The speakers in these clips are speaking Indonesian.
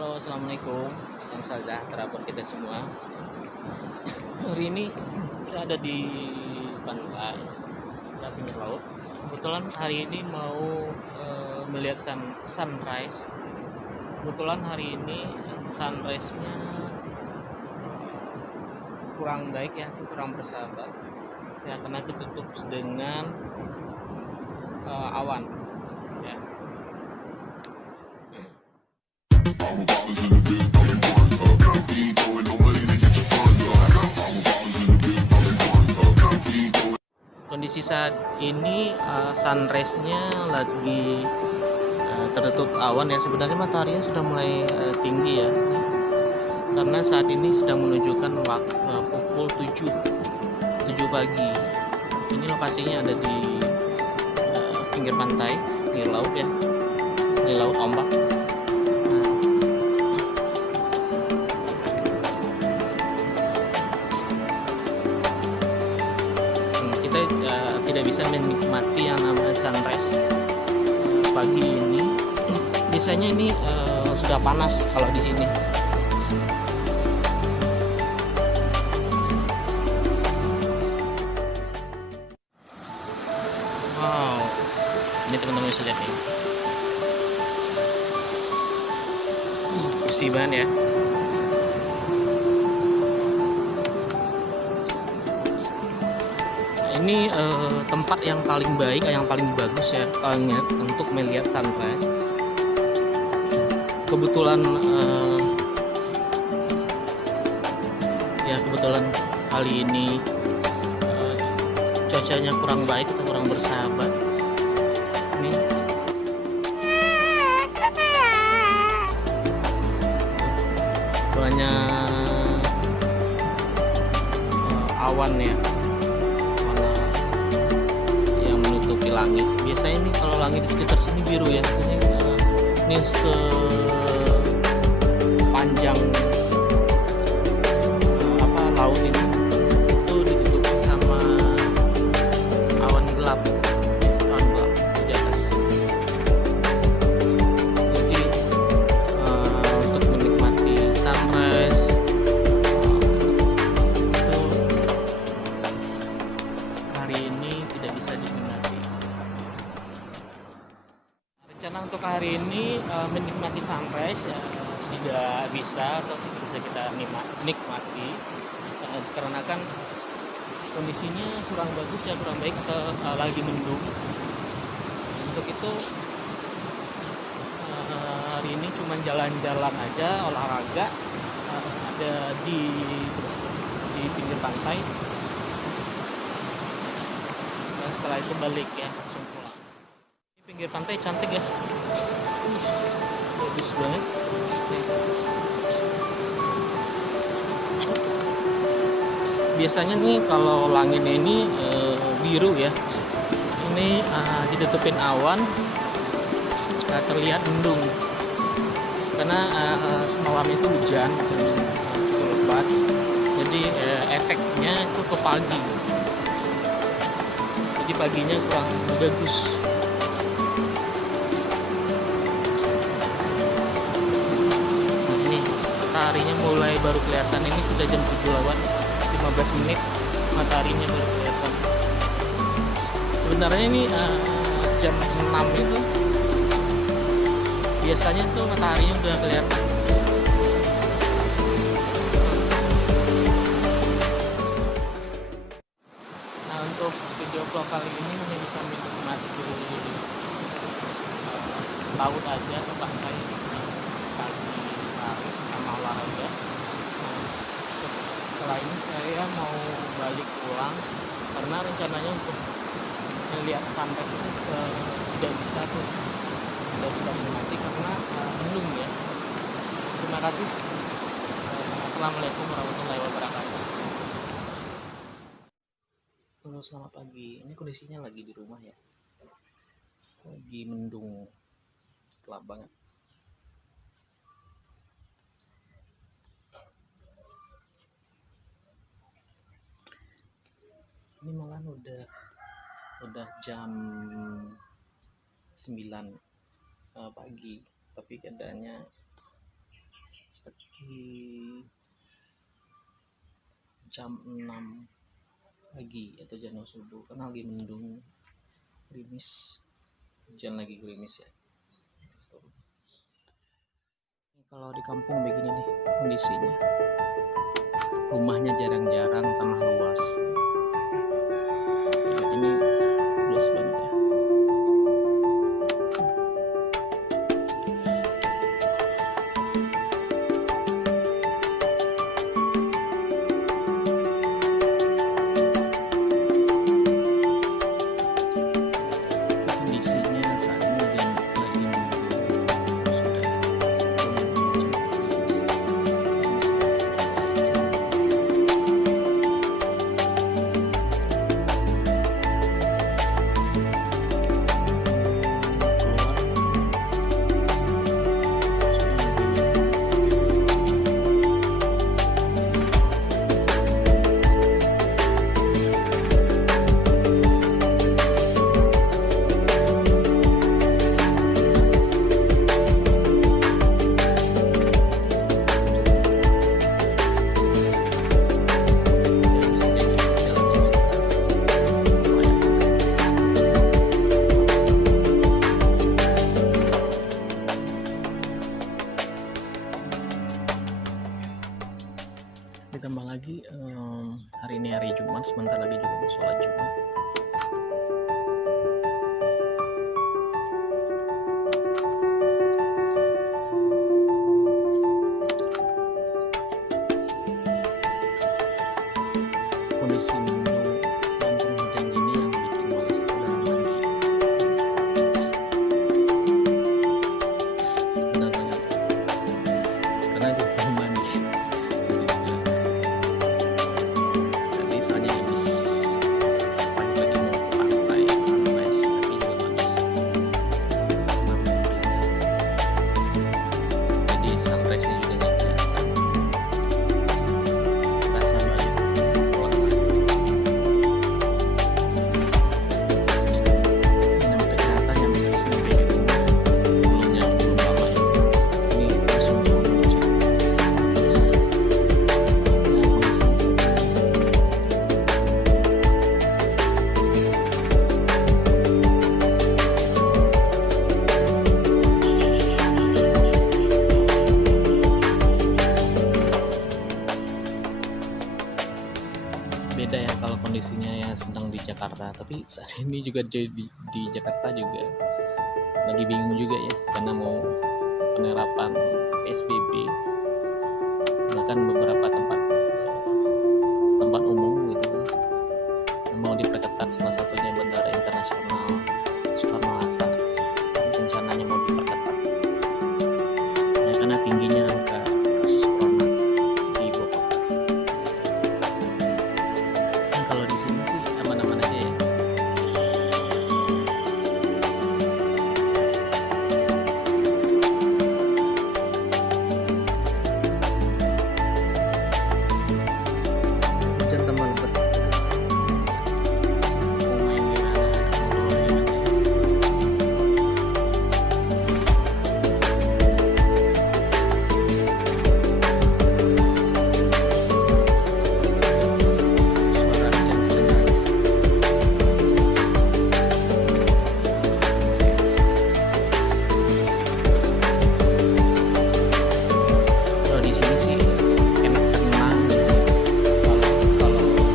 Halo, assalamualaikum. Salam sejahtera buat kita semua. Hari ini saya ada di pantai, di pinggir laut. Kebetulan hari ini mau melihat sunrise. Kebetulan hari ini sunrise-nya kurang baik ya, kurang bersahabat. Ya, karena ketutup dengan awan. Ya. Kondisi saat ini sunrise-nya lagi tertutup awan ya. Sebenarnya mataharinya sudah mulai tinggi ya, karena saat ini sedang menunjukkan waktu pukul 7 pagi. Ini lokasinya ada di pinggir pantai, pinggir laut ya, di laut ombak. Kita tidak bisa menikmati yang namanya sunrise pagi ini. Biasanya ini sudah panas kalau di sini. Wow, ini teman-teman bisa lihat nih, bersih banget ya. Ini tempat yang paling baik, yang paling bagus ya untuk melihat sunrise. Kebetulan kebetulan kali ini cuacanya kurang baik atau kurang bersahabat. Ini banyak awan ya, langit. Biasanya nih kalau langit di sekitar sini biru ya. Ini sepanjang laut ini itu ditutupi sama awan gelap di atas. Jadi untuk menikmati sunrise itu hari ini tidak bisa dinikmati. Rencana untuk hari ini menikmati sunrise tidak bisa atau tidak bisa kita nikmati karena kan kondisinya kurang bagus ya, kurang baik atau lagi mendung. Untuk itu hari ini cuma jalan-jalan aja, olahraga ada di pinggir pantai. Dan setelah itu balik ya, langsung pulang. Pinggir pantai cantik ya, bagus banget. Biasanya nih kalau langit ini biru ya, ini ditutupin awan, terlihat mendung karena semalam itu hujan lebat, jadi efeknya itu ke pagi, jadi paginya kurang bagus. Mataharinya mulai baru kelihatan, ini sudah jam 7 lewat 15 menit mataharinya baru kelihatan. Sebenarnya ini jam 6 itu biasanya tuh mataharinya udah kelihatan. Nah, untuk video vlog kali ini hanya bisa menikmati laut aja atau pantai pagi hari sama olahraga. Setelah ini saya mau balik pulang karena rencananya untuk melihat sunrise itu tidak bisa menikmati karena mendung ya. Terima kasih. Assalamualaikum warahmatullahi wabarakatuh. Halo, selamat pagi. Ini kondisinya lagi di rumah ya, lagi mendung gelap banget. Ini malah udah jam 9 pagi, tapi keadaannya di jam 6 pagi atau jam subuh karena lagi mendung, gerimis, hujan lagi gerimis ya. Kalau di kampung begini nih kondisinya, rumahnya jarang-jarang, tanah luas ya, ini luas banget ya. Kondisinya saat ini lagi mendung, sudah ditambah lagi hari ini hari Jumat, sebentar lagi juga mau sholat Jumat. Kondisi mendung dan hujan gini yang bikin malas udah mandi. Benar banget, karena gue belum mandi. Tadi soalnya habis pagi-pagi mau ke pantai sunrise, tapi juga habis jadi sunrise nya juga nggak kelihatan. Rasa balik pulang lagi. Nyampe ternyata nyampe sini kayak gini. Belum lama ini langsung turun hujan. Beda ya kalau kondisinya ya sedang di Jakarta, tapi saat ini juga jadi di Jakarta juga lagi bingung juga ya, karena mau penerapan PSBB, bahkan beberapa tempat umum gitu mau diperketat, salah satunya Bandara Internasional Soekarno-Hatta rencananya mau diperketat ya, karena tingginya angka kasus corona di ibu kota. Kan kalau di sini sih aman-aman aja ya. Hujan tambah lebat. Mau main di mana? Mau keluar di mana? Suara hujan kedengaran. Kalau di sini sih enak tenang gitu. Kalau untuk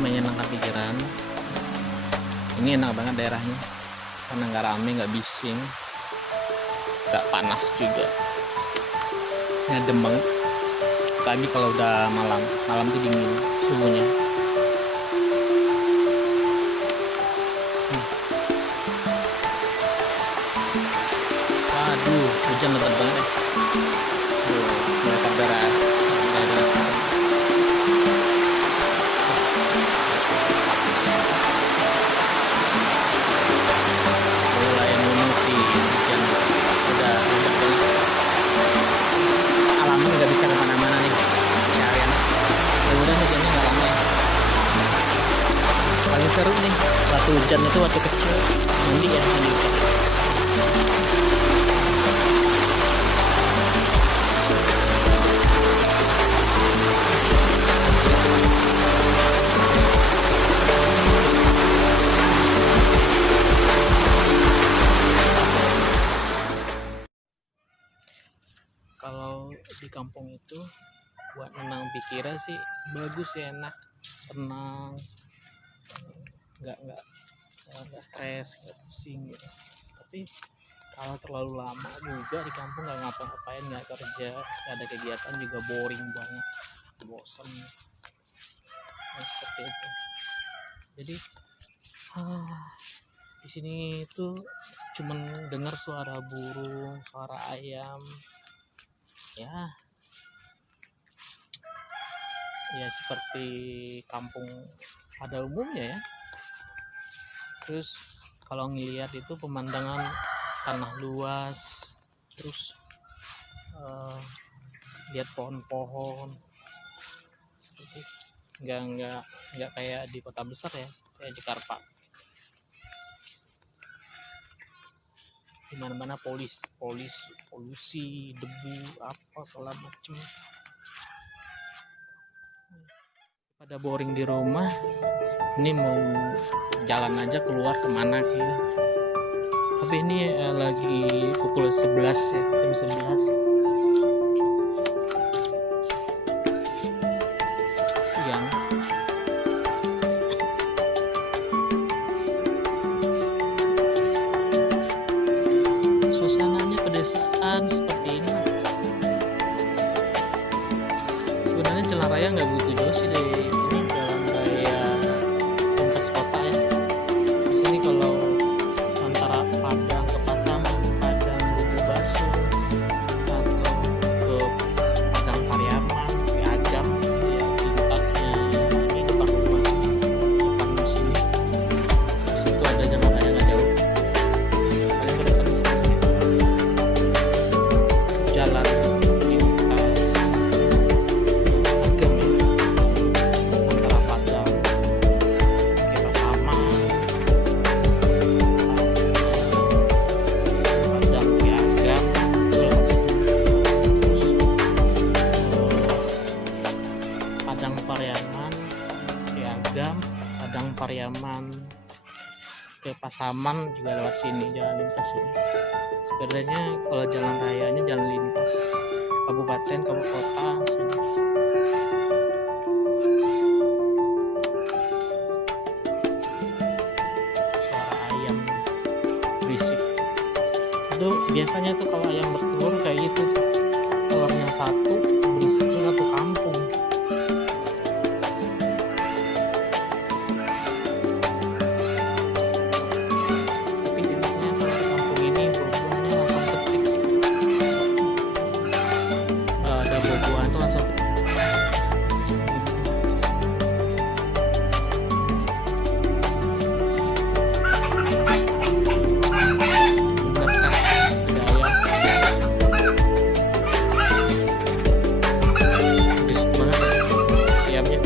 menyenangkan pikiran, ini enak banget daerahnya karena nggak rame, nggak bising, nggak panas juga, adem banget. Apalagi kalau udah malam tuh dingin suhunya. Waduh, hujan lebat banget ya. Mereka deras. Mulai menuti hujan, udah banget. Alaman nggak bisa kemana-mana nih seharian. Mudah-mudahan hujannya nggak lama ya. Paling seru nih waktu hujan itu waktu kecil, mandi ya, mandi hujan. di kampung itu buat menang pikiran sih bagus ya, enak, tenang, nggak stres, nggak pusing gitu. Tapi kalau terlalu lama juga di kampung nggak ngapa-ngapain, nggak kerja, nggak ada kegiatan juga boring banget, bosan. Nah, seperti itu. Jadi di sini tuh cuman dengar suara burung, suara ayam, ya seperti kampung pada umumnya ya. Terus kalau ngelihat itu pemandangan tanah luas, terus lihat pohon-pohon, nggak kayak di kota besar ya, kayak Jakarta. Dimana-mana polusi, debu, apa segala macem. Pada boring di rumah, ini mau jalan aja keluar kemana gitu. Tapi ini lagi pukul 11 ya, jam 11 siang. Suasananya pedesaan seperti ini. Sebenarnya jalan raya nggak begitu jauh sih dari ini, jalan raya lintas kota ya. Di sini kalau antara Padang ke Pasaman, Padang Lubu Basu, atau ke Padang Pariaman, ke Agam, ya lintasnya ini depan rumah, depan sini. Di situ ada jalan raya nggak jauh. Paling ke depan sini jalan lintas Agam ya, antara Padang ke Pasaman, Padang ke Agam, itu lewat sini. Terus Padang Pariaman ke Agam, Padang Pariaman ke Pasaman juga lewat sini, jalan lintas ini. Sebenarnya kalau jalan rayanya jalan lintas kabupaten, kota sini. Suara ayam berisik itu biasanya tuh kalau ayam bertelur kayak gitu, telurnya satu, berisiknya satu kampung. Tapi enaknya kalau di kampung ini buah-buahnya langsung petik, nggak ada buah-buahan tuh langsung petik. Bener kan, ada ayam pedes banget ya, ayamnya.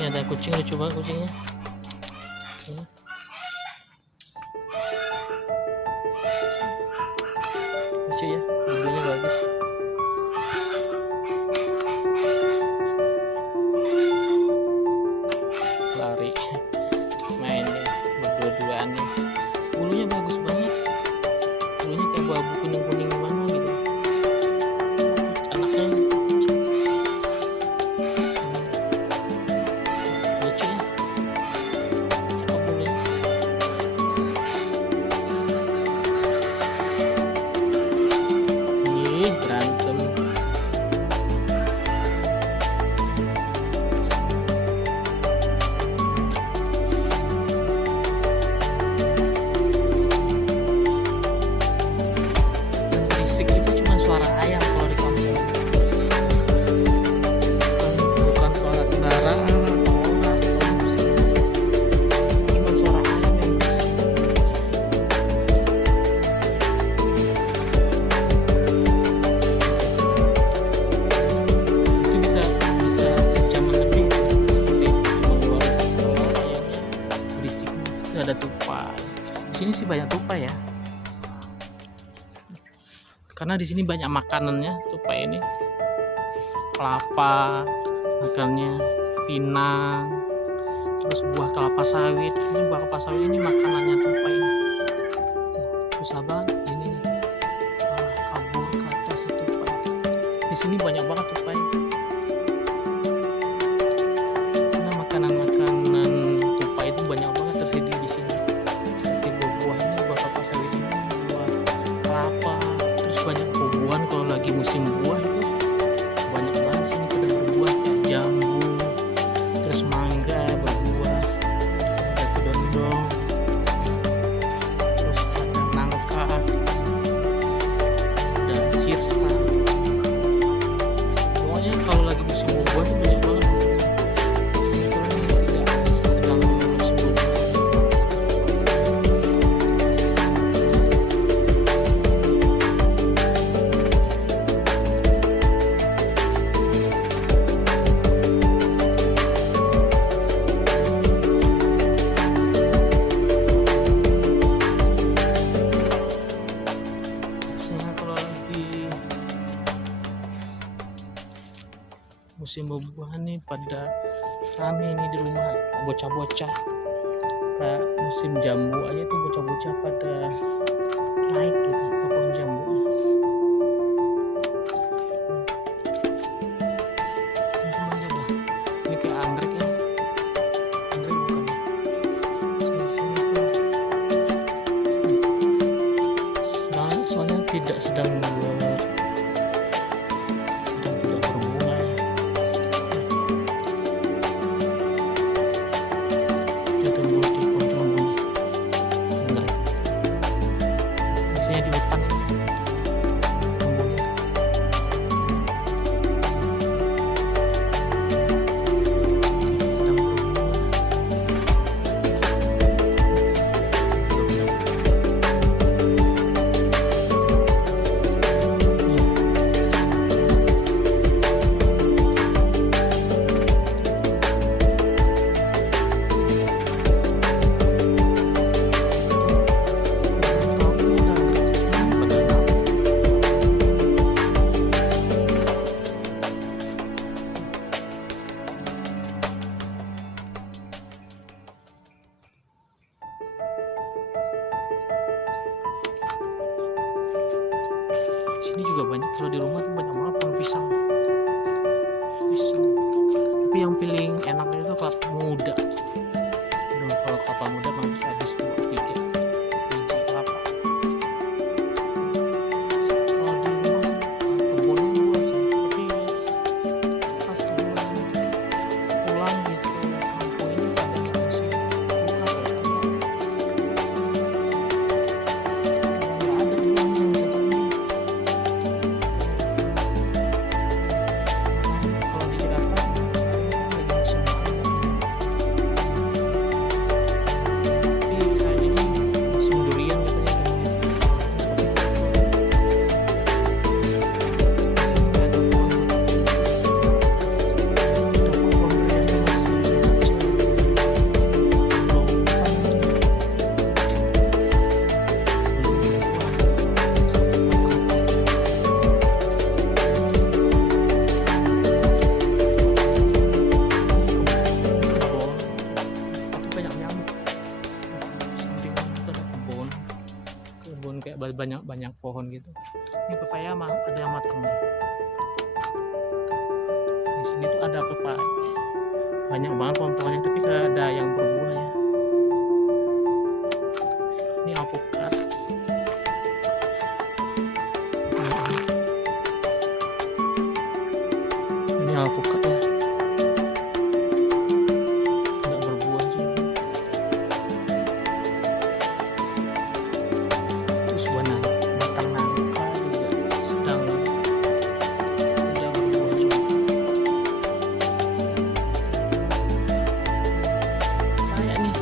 Ini ada kucing, lucu banget kucingnya. Ini. Lucu ya, videonya bagus. Lari mainnya berdua-duaan nih. Bulunya bagus banget, bulunya kayak abu kuning-kuning gimana gitu. Anaknya lucu ya, cakep bulunya. Nih berantem. Berisik itu cuma suara ayam kalau di kampung, bukan suara kendaraan atau orang atau musik, cuma suara ayam yang berisik. Itu bisa sejaman lebih seperti cuma ngeluarin satu telur ayamnya berisik. Itu ada tupai. Di sini sih banyak tupai ya. karena di sini banyak makanannya tupai ini, kelapa makannya, pinang, terus buah kelapa sawit. Ini buah kelapa sawit ini makanannya tupai ini. Susah banget ini, malah kabur ke atas itu tupai. Di sini banyak banget tupai. Karena makanan-makanan tupai itu banyak banget tersedia di sini. Seperti buah-buahnya, buah kelapa sawit ini, buah kelapa, terus banyak buah-buahan kalau lagi musim buah itu banyak banget sini pada berbuah, kayak jambu, terus mangga berbuah, ada kedondong, terus ada nangka, ada sirsa. Pokoknya kalau lagi musim buah itu banyak banget. Tidak sedang musim buah. Biasanya kalau lagi musim buah-buahan nih pada rame nih di rumah, bocah-bocah. Kayak musim jambu aja tuh bocah-bocah pada naik gitu ke pohon jambunya. Teman-teman lihat dah, ini kayak anggrek ya, anggrek bukan ya, sini tuh. Soalnya tidak sedang tidak berbunga ya. Dia tumbuh di pohon jambu nih, anggrek. Biasanya di hutan ini tumbuhnya. Tidak sedang berbunga. Sini juga banyak, kalau di rumah tuh banyak banget pohon pisang. Tapi yang paling enaknya itu kelapa muda. Aduh, kalau kelapa muda mah bisa habis 2-3 biji kelapa. Kalau di rumah sih kebunnya luas ya, tapi pas pulang gitu kampung ini kadang masih buka kayak nggak ada buahnya sebenarnya. Kalau di Jakarta sekarang kan lagi musim mangga, tapi saat ini musim durian katanya katanya. Di sini nggak ada pohon, pohon duriannya masih kecil, belum apa namanya, belum berbuah sampai matang. Kebun, tapi banyak nyamuk. Samping itu ada kebun kayak banyak pohon gitu. Ini pepaya mah ada yang matang nih. Di sini tuh ada pepaya, banyak banget pohon-pohonnya, tapi gak ada yang berbuah ya. Ini alpukat. Ini alpukat ya, nggak berbuah juga. Terus batang nangka juga sedang tidak berbuah juga. Kayak nih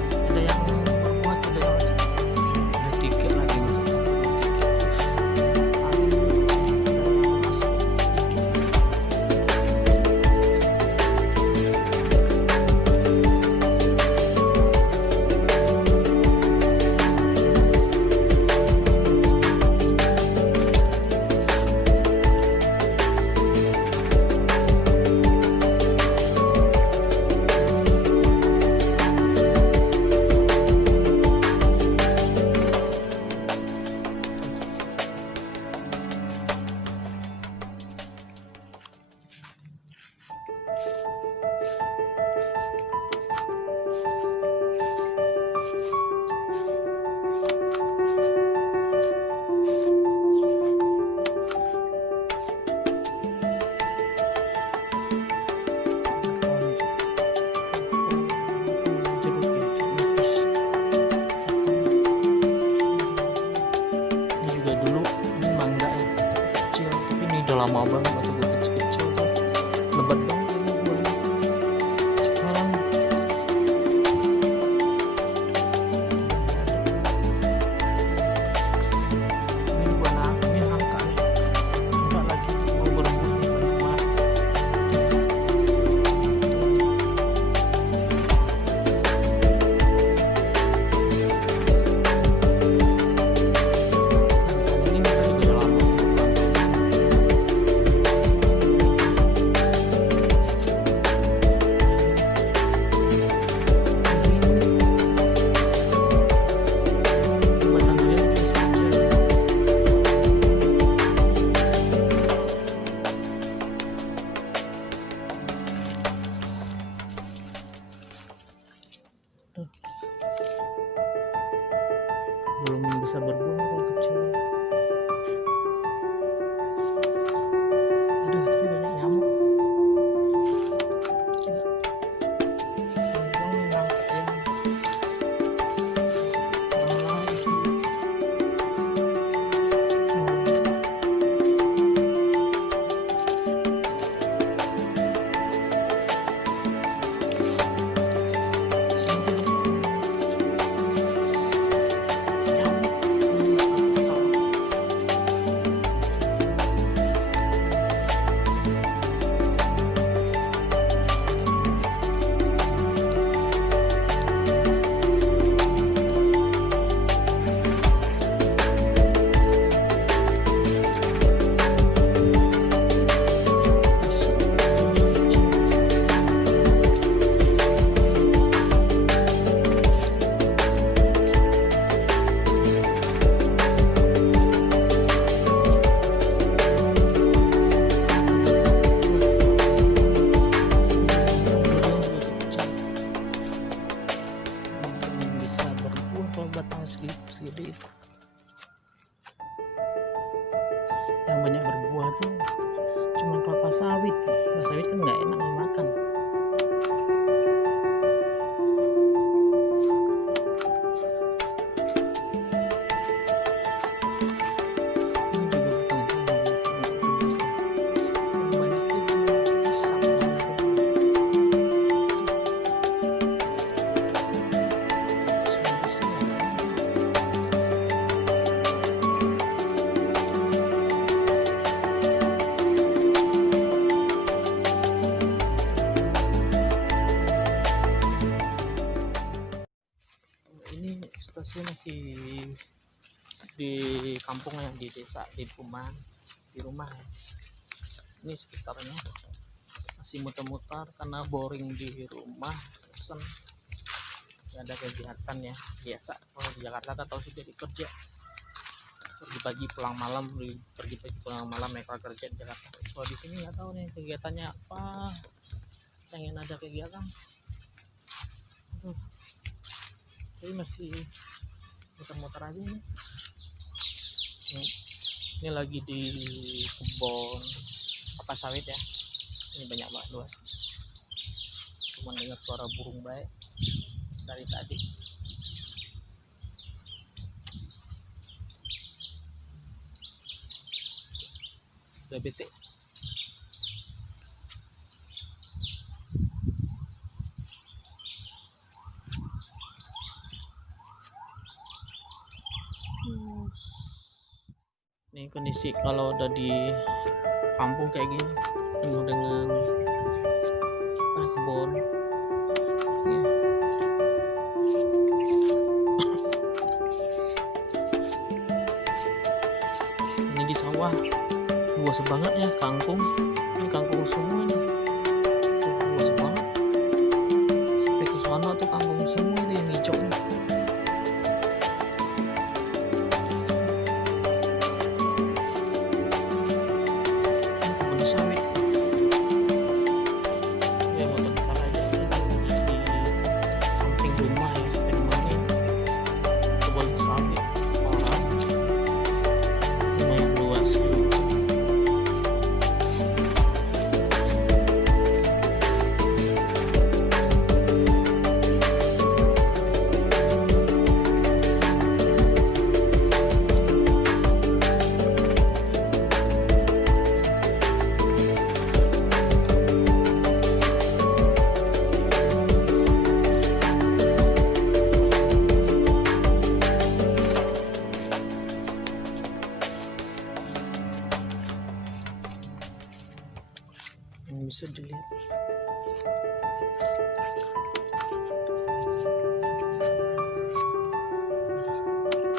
lama banget waktu gue kecil-kecil tuh lebat banget ini buahnya. Sekarang ini buah ini angka nih, enggak lagi mau berbuah nih, banyak banget. Ini tadi udah lama. Buatan kalian bisa aja. Tuh. Belum bisa berbuah kalau kecil. Aduh, tapi banyak nyamuk. Gila. Teman-teman ini nangkep yang malah itu. Sampai bisa berbuah kalau batang segede itu. Yang banyak berbuah tuh cuma kelapa sawit. Kelapa sawit kan nggak enak dimakan. Ini juga bukan banyak juga pisang. Ini stasiun masih di kampung ya, di desa, di rumah ya. Ini sekitarnya masih muter-muter karena boring di rumah, bosan, nggak ada kegiatan ya. Biasa kalau di Jakarta atau sudah kerja pergi pagi pulang malam, pergi pulang malam, mereka kerja di Jakarta. Kalau di sini nggak tahu nih kegiatannya apa, pengen ada kegiatan. Jadi masih muter-muter aja nih. Ini lagi di kebun kelapa sawit ya. Ini banyak banget luas. Cuma dengar suara burung baik dari tadi. Udah bete. Ini kondisi kalau udah di kampung kayak gini, penuh dengan kebun ya. Ini di sawah luas banget ya, kangkung. Ini kangkung semua nih, luas banget sampai ke sana tuh kangkung semua itu yang hijau nih. Sawit ya, muter-muter aja. Ini di samping rumah ya, samping rumah ini kebun sawit orang, lumayan luas juga. bisa dilihat.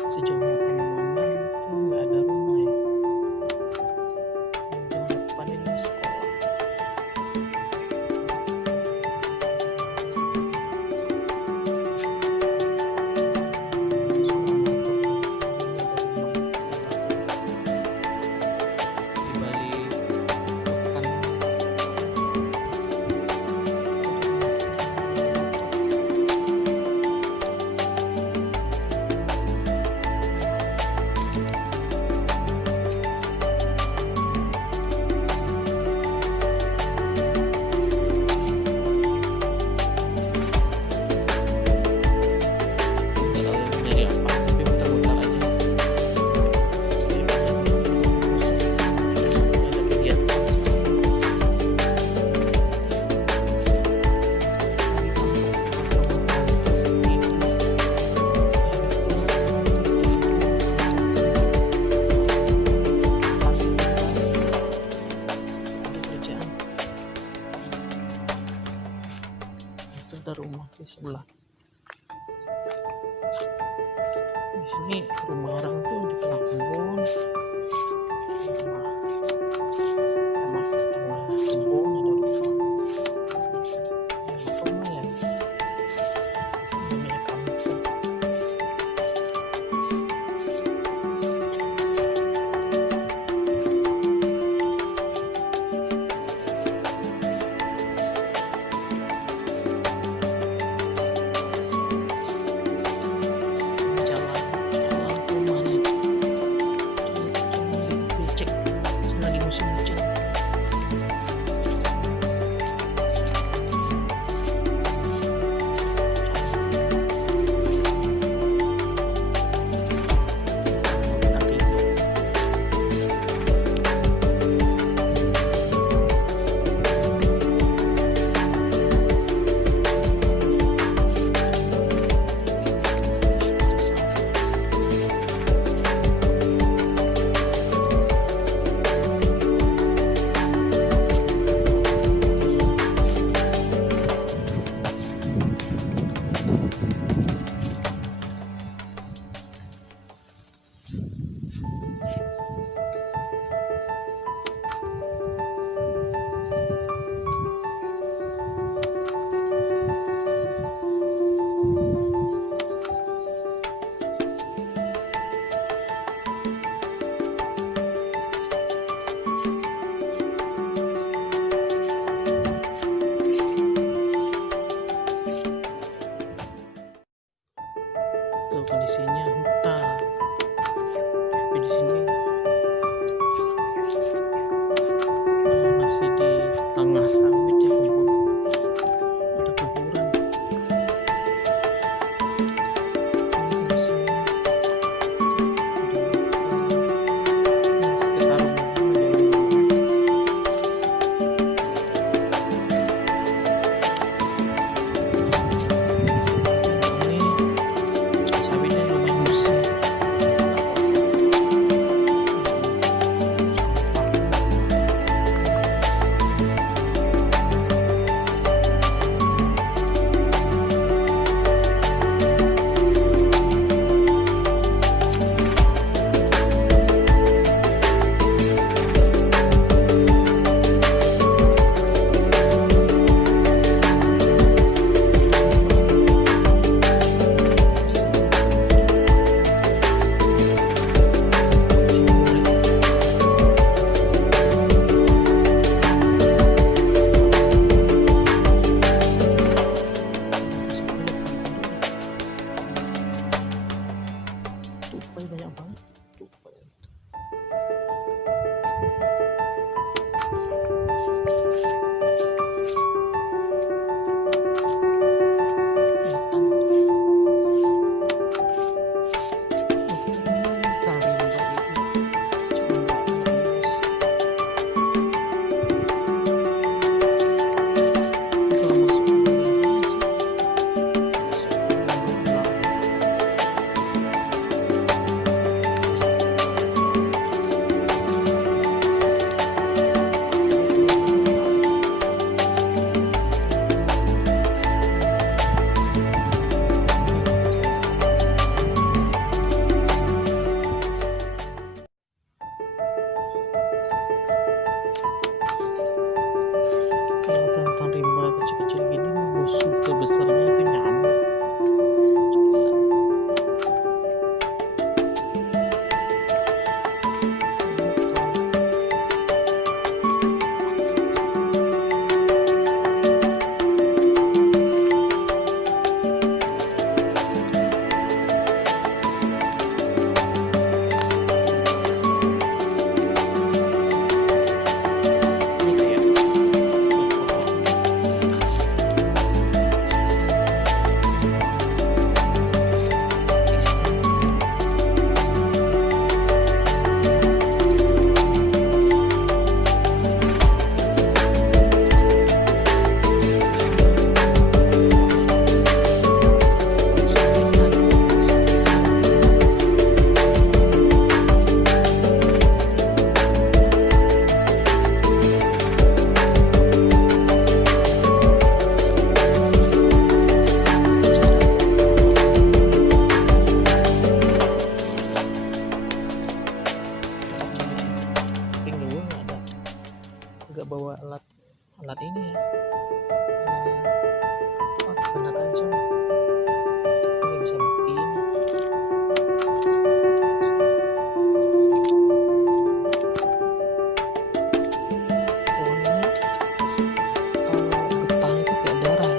Sejauh mata memandang itu nggak ada rumah ya. Yang depan ini sekolah. Ada rumah di sebelah. Di sini rumah orang tuh di tengah kebun. Tengah kebun ada rumah. Apa rumah ya? Namanya kampung. Musim hujan. Tuh kondisinya hutan. Tapi di sini masih di tengah sawit ya, kebun. Ada kuburan. Kondisinya sekitar banyak banget. alat ini ya. Kena tajam. Ini bisa buktiin. Getahnya itu kayak darah.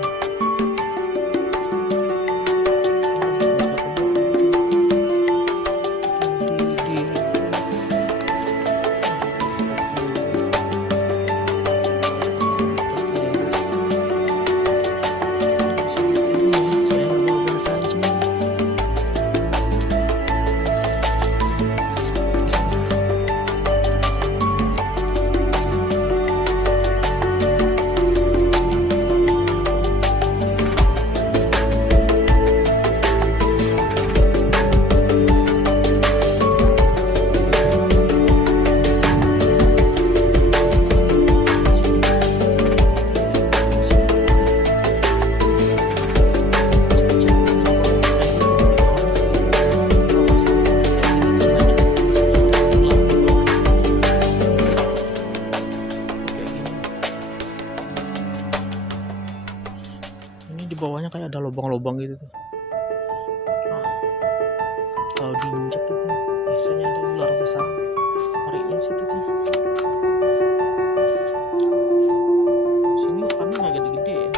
Di bawahnya kayak ada lubang-lubang gitu tuh. Nah, kalau diinjak itu biasanya ada ular besar karinya situ tuh. Sini kami nggak gede-gede ya.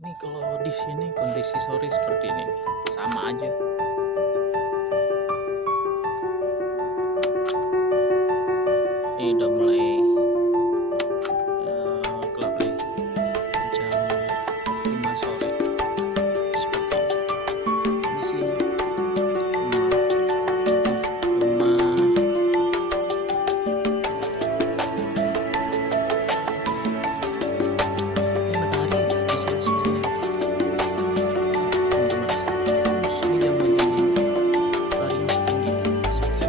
Ini kalau di sini kondisi sore seperti ini, sama aja. Ini udah mulai gelap nih, jam 5 sore seperti ini. Di sini rumah ini matahari bisa seperti ini. Terus ini jam begini matahari masih tinggi, sunset.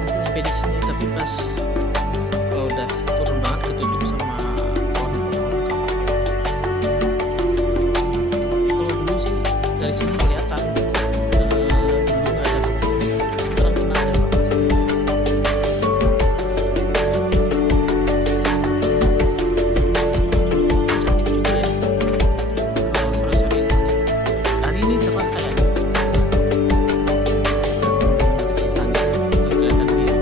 Masih nyampe di sini tapi pas kalau udah turun banget ketutup sama pohon-pohon kelapa sawit. Tapi kalau dulu sih dari sini kelihatan dulu nggak ada kelapa sawit, sekarang kena ada kelapa sawit. Cantik juga ya kalau sore-sore di sini. Hari ini coba kayak langit kelihatan biru.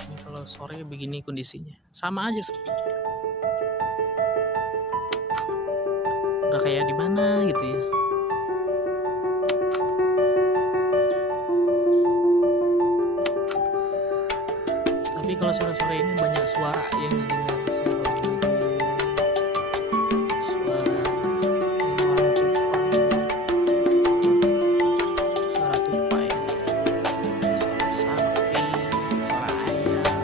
Ini kalau sore begini kondisinya, sama aja seperti udah kayak di mana gitu ya. Tapi kalau sore-sore ini banyak suara yang didengar, suara burung, suara orang suara tupai, suara sapi, suara ayam.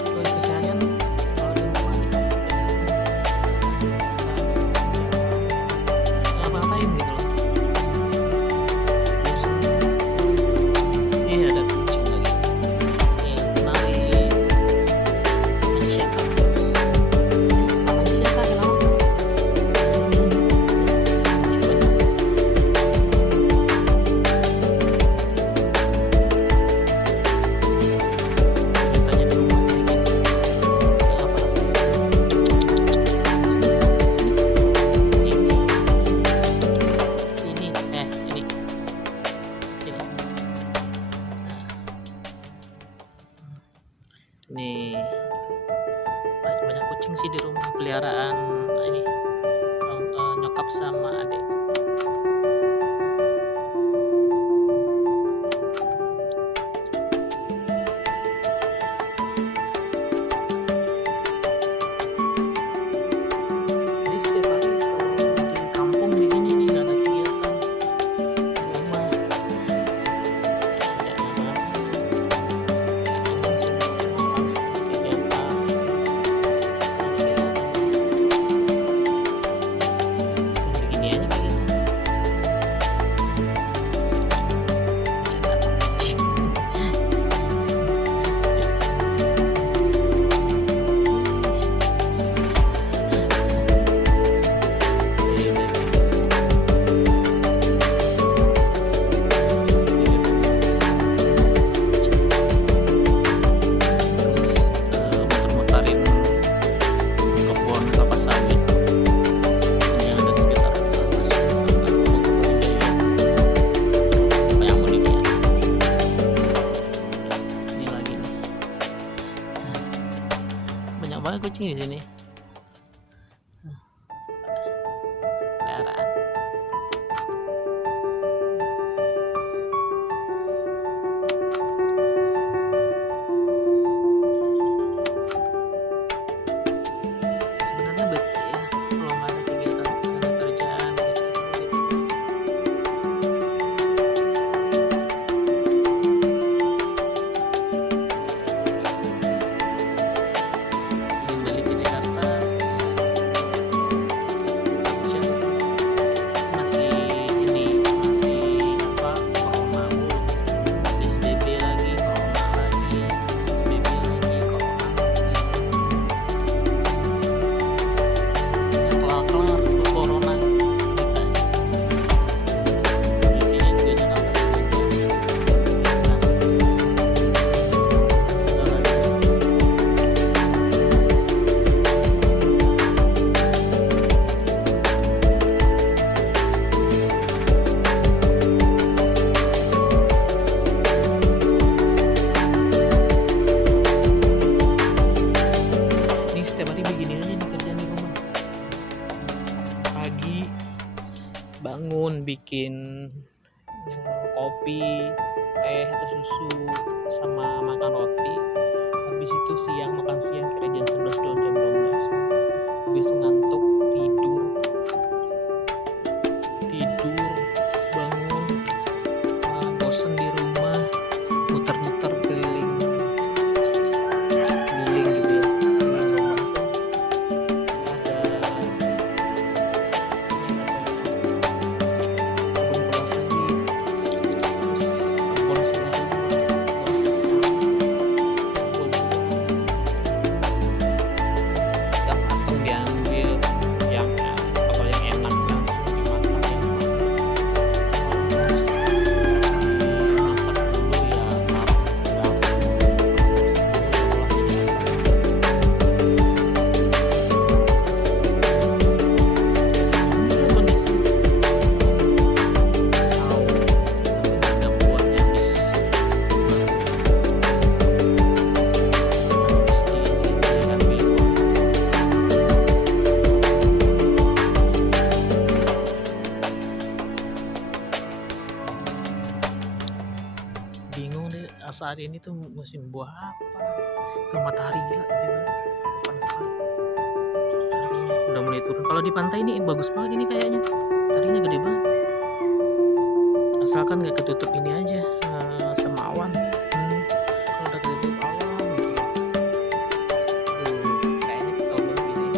Kalau keseharian kalau di rumah di kampung ngapa-ngapain gitu loh. Bosan. Ada kucing lagi. Ini kenali siapa? Namanya siapa? Kenal? Coba tanya di rumah kayak gini. Ada apa? Sini, sini, sini. Nah, ini banyak kucing sih di rumah, peliharaan ini nyokap sama adik. Jadi setiap hari kalau di kampung begini nih nggak ada kegiatan di rumah, nggak ngapa-ngapain, kangen sih males ada kegiatan, begini aja kegiatan. Terus muter-muterin kebun kelapa sawit yang ada di sekitar Laswi sana mau kembali lihat apa yang mau dilihat. Ini lagi nih, banyak banget kucing di sini, peliharaan. Sebenarnya bete ya kalau nggak ada kegiatan, nggak ada kerjaan gitu. Ingin balik ke Jakarta cuman bikin kopi, teh atau susu sama makan roti. Habis itu makan siang kira jam 11 jam 12. Habis itu ngantuk, tidur bangun, bosen di rumah, muter-muter keliling gitu ya. Bingung deh, saat ini tuh musim buah apa. Tuh matahari gila gitu, panas banget. Mataharinya udah mulai turun. Kalau di pantai ini bagus banget ini kayaknya, mataharinya gede banget. Asalkan nggak ketutup ini aja sama awan. Kalau udah ketutup awan gitu, tuh kayaknya kesel banget ini.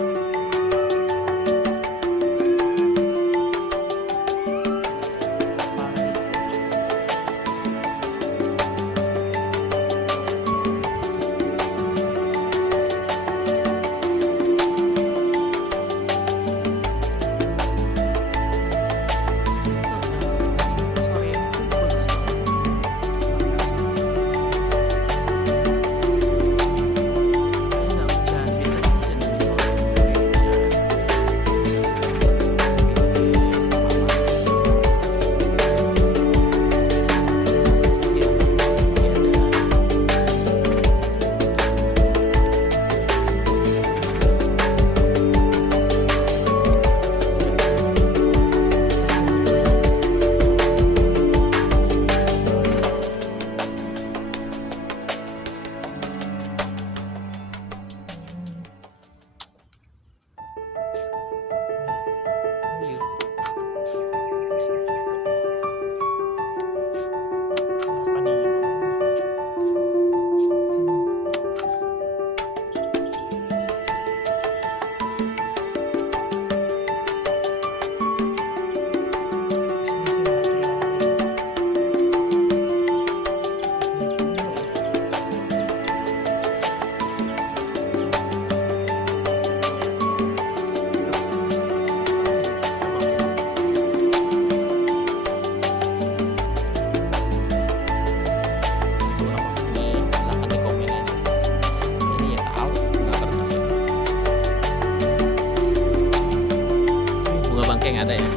Bangkeng ada ya.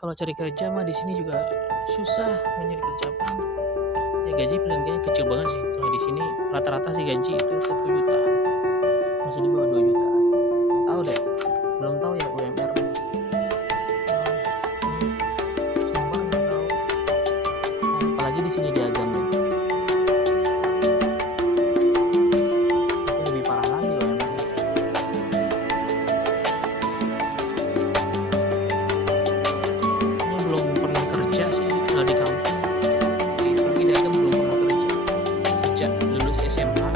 Kalau cari kerja mah di sini juga susah mencari kerjaan. Ya gaji paling kecil banget sih. Kalau di sini rata-rata sih gaji itu 1 jutaan. Masih di bawah 2 jutaan. Tahu deh. Belum tahu ya UMR. Sumpah nggak tahu. Apalagi di sini di Agam ya. Itu lebih parah lagi UMR. Belum pernah kerja sih kalau di kampung. Apalagi di Agam belum pernah kerja sejak lulus SMA.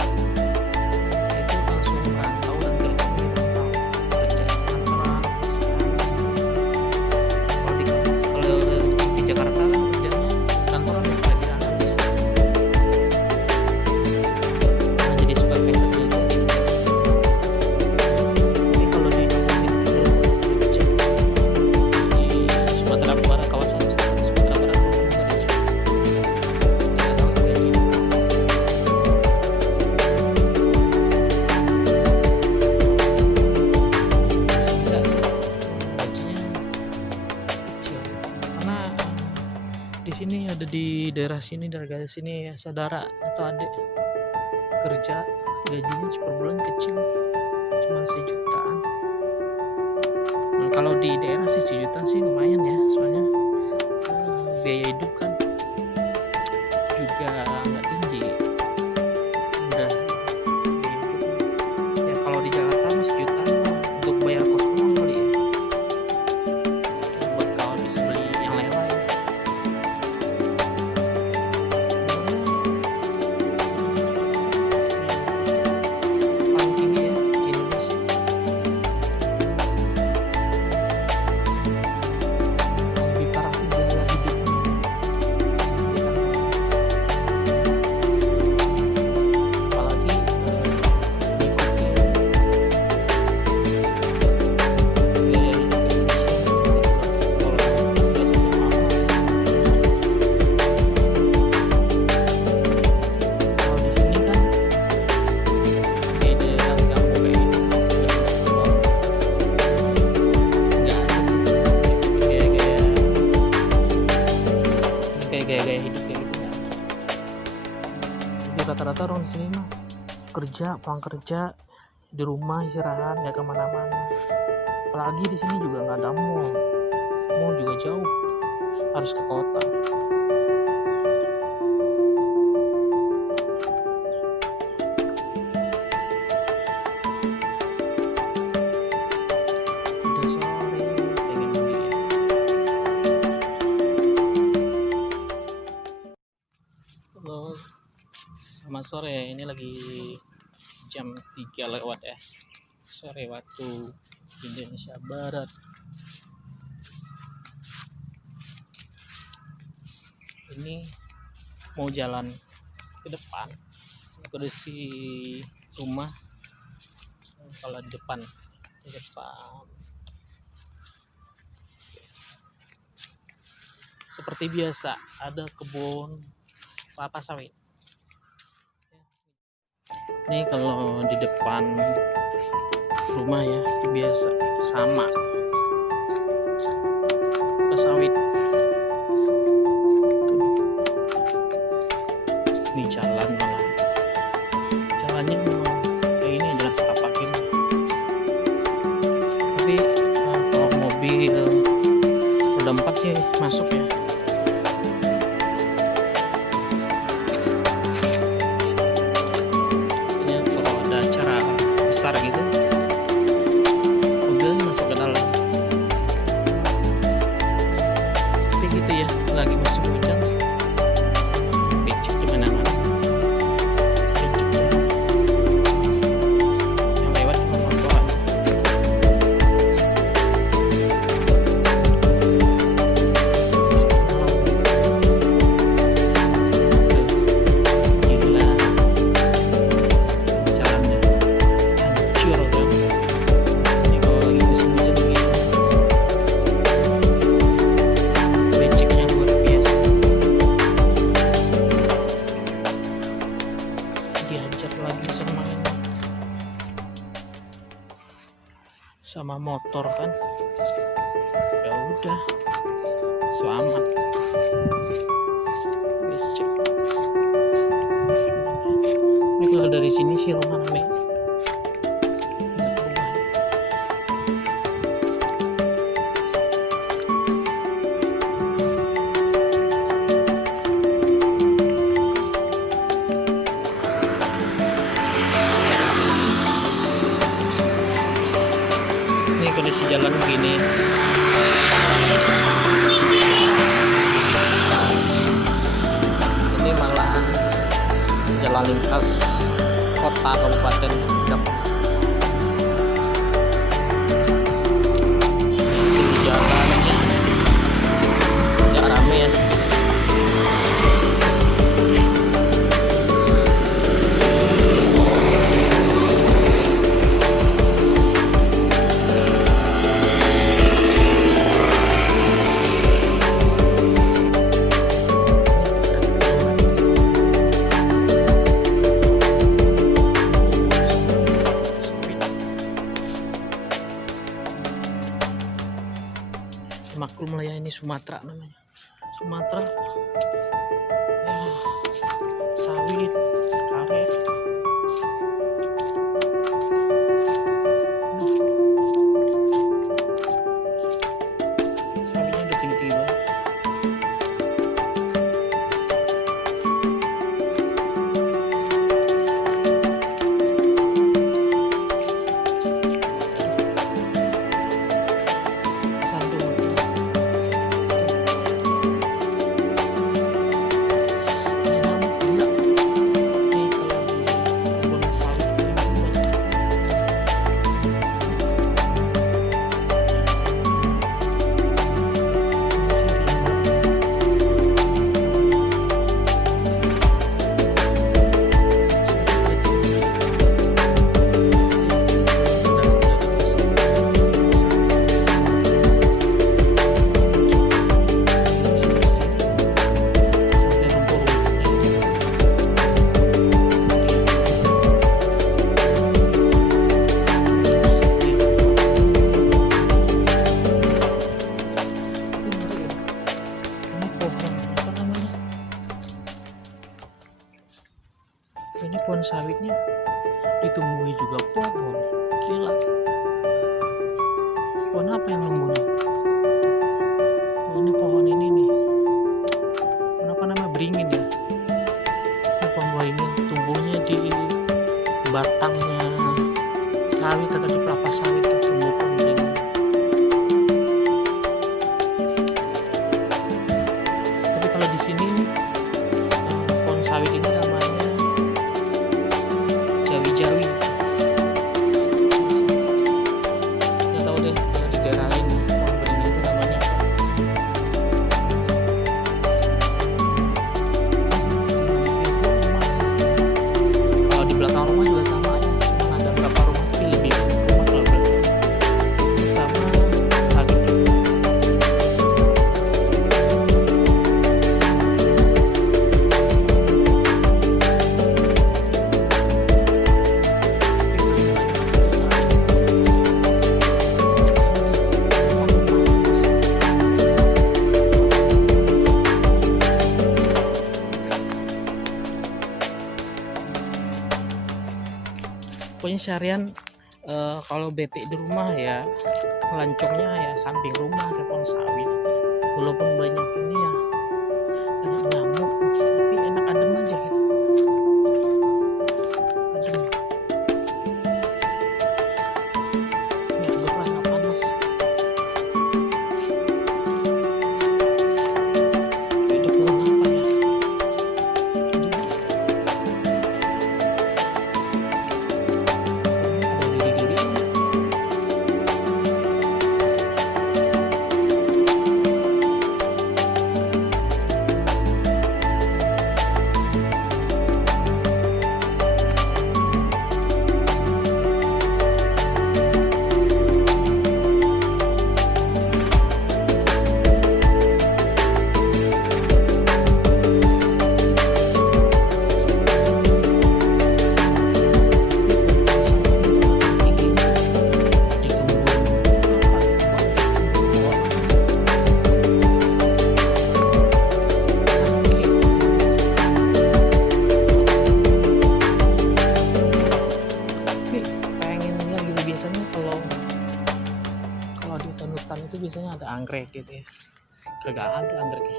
daerah sini, dari sini ya, saudara atau adik kerja gajinya per bulan kecil, cuma sejutaan. Kalau di daerah sih sejutaan sih lumayan ya, soalnya biaya hidup kan juga nggak tinggi, udah biaya hidup. Ya kalau di Jakarta mas sejutaan untuk bayar kos doang kali ya, buat kalau bisa beli yang lain-lain. Paling tinggi ya di Indonesia. Lebih parah tuh biaya hidupnya. Apalagi ngikutin biaya hidup Indonesia. Kalau jelas udah mahal. Kalau di sini kan di daerah kampung kayak gini nggak ada sih ikutin gaya-gaya hidup kayak gitu nggak ada. Jadi rata-rata orang di sini mah pulang kerja di rumah istirahat, nggak kemana-mana. Apalagi di sini juga nggak ada mall juga jauh, harus ke kota. Udah sore, pengen mandi ya. Halo, selamat sore. Ini lagi jam 3 lewat ya, sore waktu Indonesia Barat. Ini mau jalan ke depan, kondisi rumah kalau di depan seperti biasa ada kebun kelapa sawit. Ini kalau di depan rumah ya itu biasa sama kelapa sawit. Ini jalan malah jalannya memang kayak ini jalan setapak ini, tapi kalau mobil roda 4 sih masuk ya. Biasanya kalau ada acara besar gitu mobil masuk ke dalam, tapi gitu ya lagi musim hujan becek di mana-mana. Becek yang lewat motoran. Gila, jalannya hancur kan. Ini kalau lagi musim hujan begini beceknya luar biasa. Dihajar lagi sama motor kan, ya udah selamat becek. Ini kalau dari sini sih rumah rame. Lihat rumah. Ini kondisi jalan begini. Ini malah jalan lintas kota kabupaten Depok. Sini jalannya nggak rame ya, sepi. Maklum lah ya, ini Sumatera namanya. Sumatera ya, sawit, karet. Sawitnya udah tinggi banget. Ini pohon sawitnya ditumbuhi juga pohon. Gila. Pohon apa yang numbuhnya? Oh, ini pohon ini nih. Pohon apa namanya? Beringin ya. Ini pohon beringin tumbuhnya di batangnya sawit atau di pelapa sawit itu tumbuh pohon beringin. Tapi kalau di sini nih pohon sawit ini namanya jawi-jawi. Nggak tahu deh kalau di daerah lain pohon beringin itu namanya apa. Kalau di belakang rumah juga sama ya, cuma ada beberapa rumah tapi lebih rumah kalau belakang sama sawit. Pokoknya seharian kalau bete di rumah ya melancongnya ya samping rumah ke pohon sawit. Walaupun banyak ini ya banyak nyamuk, tapi enak adem aja gitu. Adem. Ini juga rasa panas. Itu pohon apa ya? Biasanya kalau di hutan itu biasanya ada anggrek gitu ya, kagak ada anggreknya.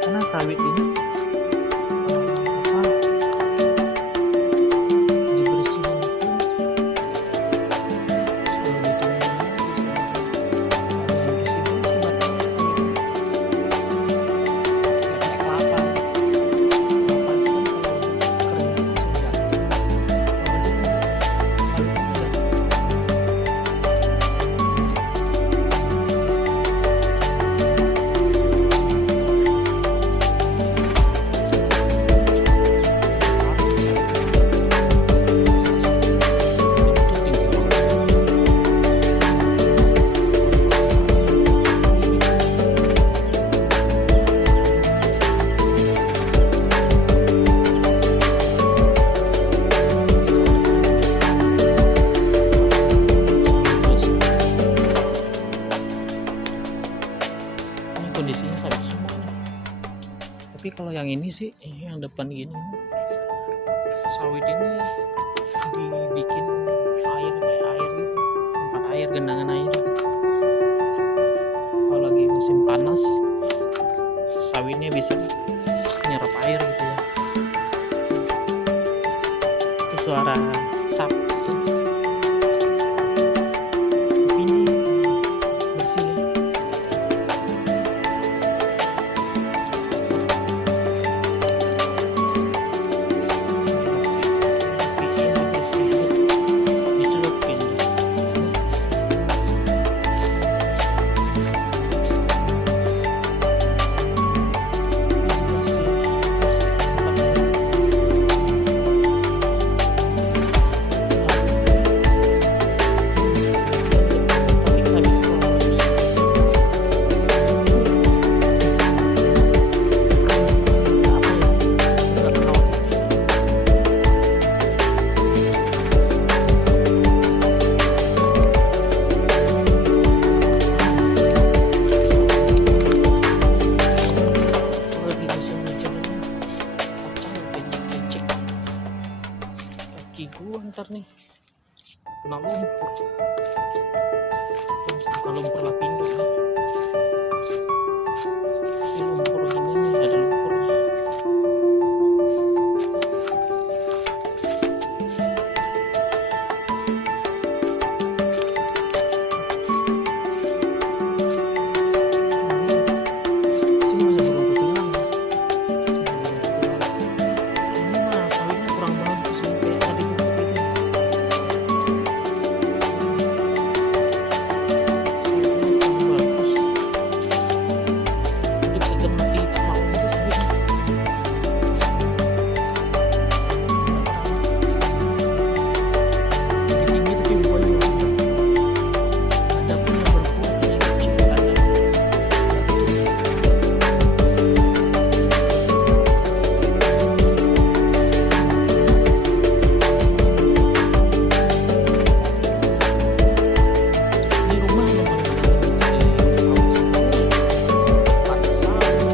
Karena sawit ini kalau yang ini sih, yang depan gini, sawit ini dibikin air kayak air gitu, tempat air, genangan air. Kalau lagi musim panas, sawitnya bisa nyerap air gitu ya. Itu suara sapi. Tapi ini bersih ya. Bikin bersih, dicelupin. Kaki gua ntar nih kena lumpur, bukan lumpur lapindo ya. Ini lumpur gini nih, ada lumpurnya. Sini banyak berumput hilang ya. Ini mah sawitnya kurang bagus sih, kayak tadi pupuk gitu. Sawitnya kurang bagus. Itu bisa mati tak mau gitu sawitnya. Jadi tinggi tapi buahnya banyak. Ada pun yang berbuah kecil-kecil tanda. Di rumah memang ada sawit semua. Depan sawit,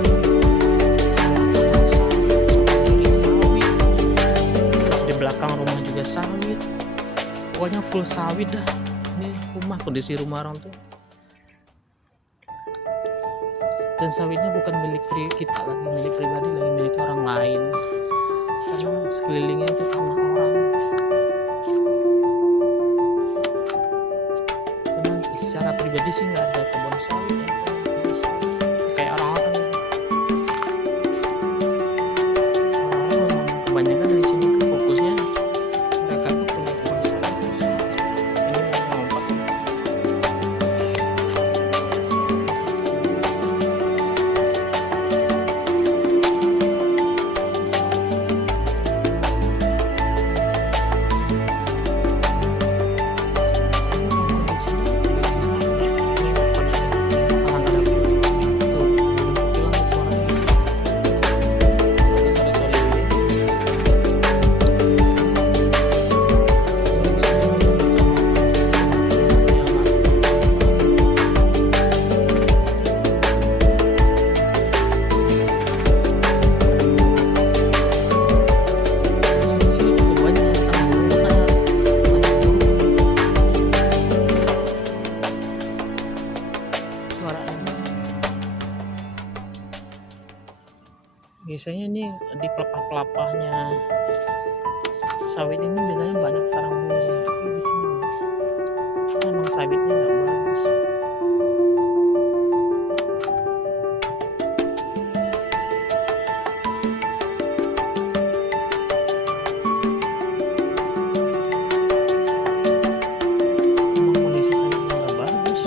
belakang sawit, sama kiri sawit. Terus di belakang rumah juga sawit. Pokoknya full sawit dah. Ini rumah, kondisi rumah orang tuh. Dan sawitnya bukan milik kita lagi, milik pribadi lagi, milik orang lain. Karena sekelilingnya itu tanah orang. Karena secara pribadi sih nggak ada kebun sawit ya, kayak orang-orang gitu. Orang-orang memang kebanyakan dari sini tuh fokusnya mereka tuh punya kebun sawit. Ini mau ngompat. Biasanya ini di pelepah-pelepahnya sawit ini biasanya banyak sarang burung, tapi di sini memang sawitnya nggak bagus. Memang kondisi sawitnya nggak bagus.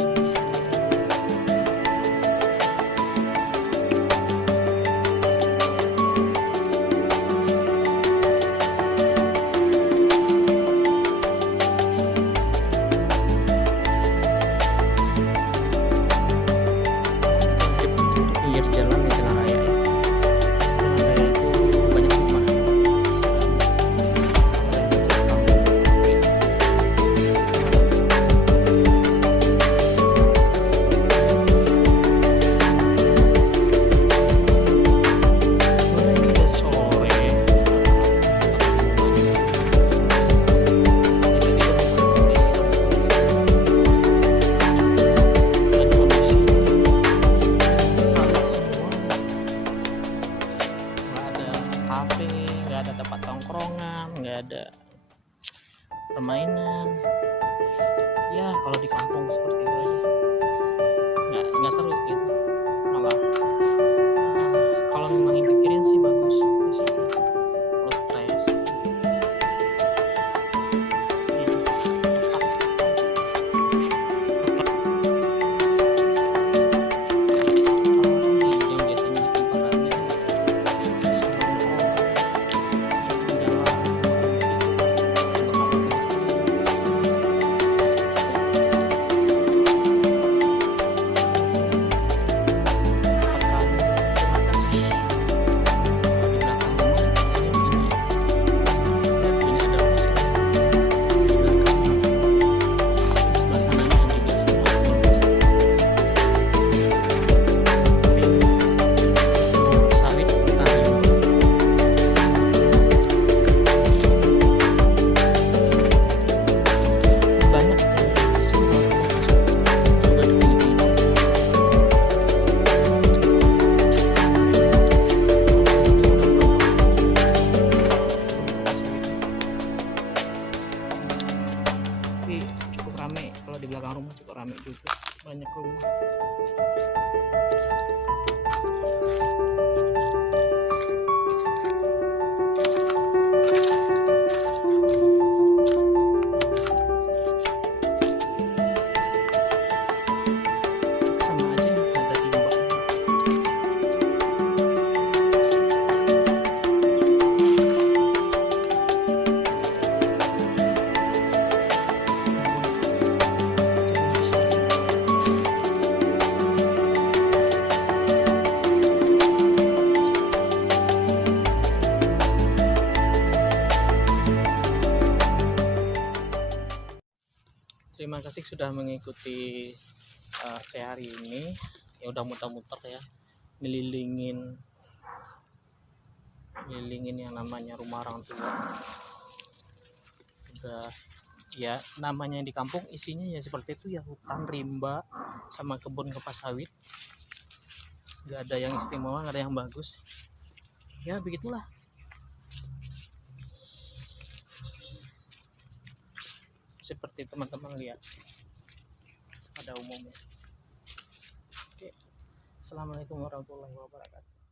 permainan. Ya kalau di kampung seperti itu aja nggak seru gitu, malah kalau memang dipikirin sih bagus di situ kalau stres gitu. Yang biasanya di tempat rame cukup ramai. Kalau di belakang rumah cukup ramai juga, banyak rumah. Sama aja ada timba. Terima kasih sudah mengikuti saya hari ini. Ya udah muter-muter ya, ngelilingin yang namanya rumah orang tua. Udah ya, namanya di kampung isinya ya seperti itu ya, hutan rimba sama kebun kelapa sawit. Gak ada yang istimewa, gak ada yang bagus. Ya begitulah. Seperti teman-teman lihat pada umumnya. Oke. Assalamualaikum warahmatullahi wabarakatuh.